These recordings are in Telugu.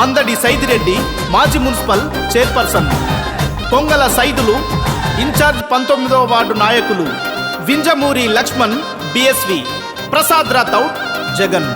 మందడి సైదిరెడ్డి మాజీ municipal chairperson. Pongala Saidulu incharge పంతొమ్మిదవ వార్డు నాయకులు వింజమూరి లక్ష్మణ్ బిఎస్వి ప్రసాద్ రాథౌడ్ జగన్.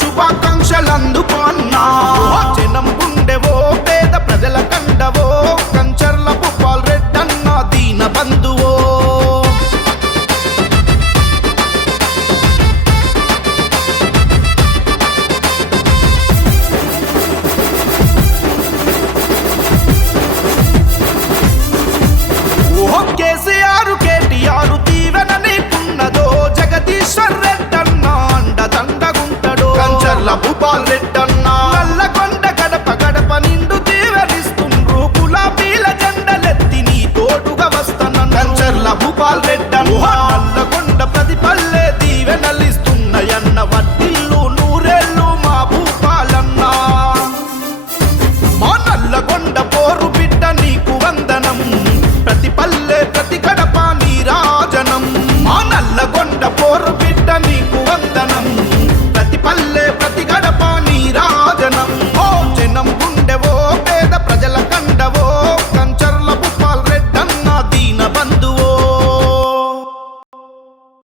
శుభాకాంక్షలు అందుకోన్నా జనం ఉండేవో పేద ప్రజల కండవో రెడ్డ ముహ